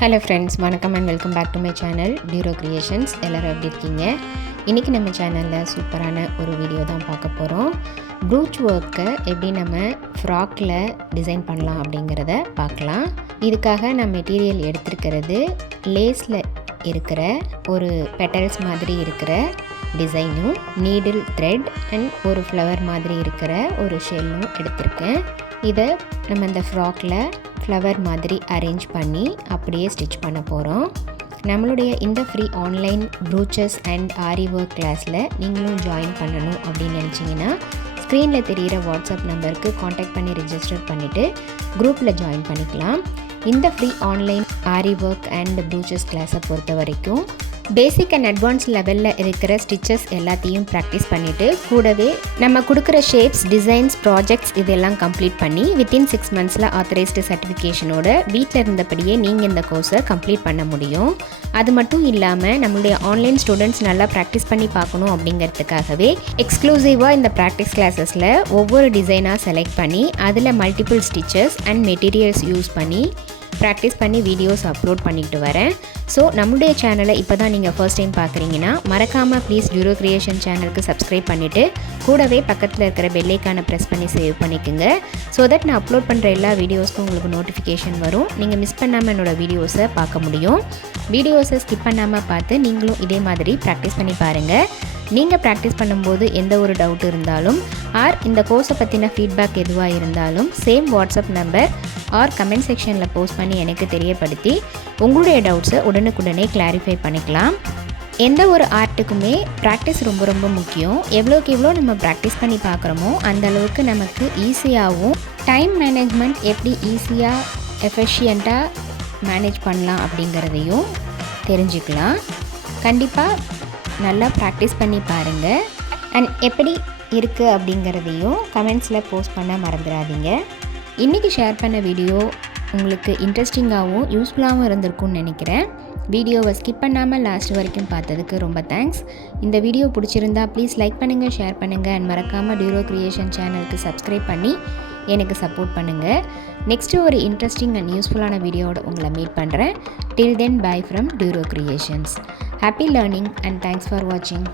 Hello friends, வணக்கம் and welcome back to my channel Duro Creations. எல்லோரும் எப்படி இருக்கீங்க? இன்றைக்கி நம்ம சேனலில் சூப்பரான ஒரு வீடியோ தான் பார்க்க போகிறோம். ப்ரூச் ஒர்க்கை எப்படி நம்ம ஃப்ராக்கில் டிசைன் பண்ணலாம் அப்படிங்கிறத பார்க்கலாம். இதுக்காக நான் மெட்டீரியல் எடுத்திருக்கிறது லேஸில் இருக்கிற ஒரு பெட்டல்ஸ் மாதிரி இருக்கிற டிசைனும், நீடில் த்ரெட் அண்ட் ஒரு ஃப்ளவர் மாதிரி இருக்கிற ஒரு ஷெல்லும் எடுத்திருக்கேன். இதை நம்ம இந்த ஃப்ராக்கில் ஃப்ளவர் மாதிரி அரேஞ்ச் பண்ணி அப்படியே ஸ்டிச் பண்ண போகிறோம். நம்மளுடைய இந்த free online ப்ரூச்சஸ் and aari work கிளாஸில் நீங்களும் ஜாயின் பண்ணணும் அப்படின்னு நினச்சிங்கன்னா ஸ்க்ரீனில் தெரிகிற வாட்ஸ்அப் நம்பருக்கு காண்டாக்ட் பண்ணி ரிஜிஸ்டர் பண்ணிவிட்டு குரூப்பில் ஜாயின் பண்ணிக்கலாம். இந்த free online aari work and brooches கிளாஸை பொறுத்த வரைக்கும் பேசிக் அண்ட் அட்வான்ஸ் லெவலில் இருக்கிற ஸ்டிச்சஸ் எல்லாத்தையும் ப்ராக்டிஸ் பண்ணிவிட்டு கூடவே நம்ம கொடுக்குற ஷேப்ஸ், டிசைன்ஸ், ப்ராஜெக்ட்ஸ் இதெல்லாம் கம்ப்ளீட் பண்ணி வித்தின் 6 monthஸில் ஆத்தரைஸ்டு சர்டிஃபிகேஷனோட வீட்டில் இருந்தபடியே நீங்கள் இந்த கோர்ஸை கம்ப்ளீட் பண்ண முடியும். அது மட்டும் இல்லாமல் நம்மளுடைய ஆன்லைன் ஸ்டூடெண்ட்ஸ் நல்லா ப்ராக்டிஸ் பண்ணி பார்க்கணும் அப்படிங்கிறதுக்காகவே எக்ஸ்க்ளூசிவாக இந்த ப்ராக்டிஸ் கிளாஸஸில் ஒவ்வொரு டிசைனாக செலக்ட் பண்ணி அதில் multiple stitches and materials use பண்ணி ப்ராக்டிஸ் பண்ணி வீடியோஸ் அப்லோட் பண்ணிக்கிட்டு வரேன். ஸோ நம்முடைய சேனலை இப்போ தான் நீங்கள் ஃபர்ஸ்ட் டைம் பார்க்குறீங்கன்னா மறக்காமல் ப்ளீஸ் டியூரோ கிரியேஷன் சேனலுக்கு சப்ஸ்கிரைப் பண்ணிவிட்டு கூடவே பக்கத்தில் இருக்கிற பெல் ஐகானை ப்ரெஸ் பண்ணி சேவ் பண்ணிக்கோங்க. ஸோ தட் நான் அப்லோட் பண்ணுற எல்லா வீடியோஸ்க்கும் உங்களுக்கு நோட்டிஃபிகேஷன் வரும். நீங்கள் மிஸ் பண்ணாமல் என்னோடய வீடியோஸை பார்க்க முடியும். வீடியோஸை ஸ்கிப் பண்ணாமல் பார்த்து நீங்களும் இதே மாதிரி ப்ராக்டிஸ் பண்ணி பாருங்கள். நீங்கள் ப்ராக்டிஸ் பண்ணும்போது எந்த ஒரு டவுட் இருந்தாலும் ஆர் இந்த கோர்ஸை பற்றின ஃபீட்பேக் எதுவாக இருந்தாலும் same WhatsApp number or comment செக்ஷனில் போஸ்ட் பண்ணி எனக்கு தெரியப்படுத்தி உங்களுடைய டவுட்ஸை உடனுக்குடனே கிளாரிஃபை பண்ணிக்கலாம். எந்த ஒரு ஆர்ட்டுக்குமே ப்ராக்டிஸ் ரொம்ப ரொம்ப முக்கியம். எவ்வளோக்கு எவ்வளோ நம்ம ப்ராக்டிஸ் பண்ணி பார்க்குறோமோ அந்தளவுக்கு நமக்கு ஈஸியாகவும் டைம் மேனேஜ்மெண்ட் எப்படி ஈஸியாக எஃபிஷியண்ட்டாக மேனேஜ் பண்ணலாம் அப்படிங்கிறதையும் தெரிஞ்சுக்கலாம். கண்டிப்பாக நல்லா ப்ராக்டிஸ் பண்ணி பாருங்கள். அண்ட் எப்படி இருக்குது அப்படிங்கிறதையும் கமெண்ட்ஸில் போஸ்ட் பண்ண மறந்துடாதீங்க. இன்றைக்கி ஷேர் பண்ண வீடியோ உங்களுக்கு இன்ட்ரெஸ்டிங்காகவும் யூஸ்ஃபுல்லாகவும் இருந்திருக்கும்னு நினைக்கிறேன். வீடியோவை ஸ்கிப் பண்ணாமல் லாஸ்ட் வரைக்கும் பார்த்ததுக்கு ரொம்ப தேங்க்ஸ். இந்த வீடியோ பிடிச்சிருந்தா ப்ளீஸ் லைக் பண்ணுங்கள், ஷேர் பண்ணுங்கள் அண்ட் மறக்காமல் டியூரோ கிரியேஷன் சேனலுக்கு சப்ஸ்கிரைப் பண்ணி எனக்கு சப்போர்ட் பண்ணுங்கள். நெக்ஸ்ட்டு ஒரு இன்ட்ரெஸ்டிங் அண்ட் யூஸ்ஃபுல்லான வீடியோவோட உங்களை மீட் பண்ணுறேன். Till then, bye from Duro Creations. Happy learning and thanks for watching.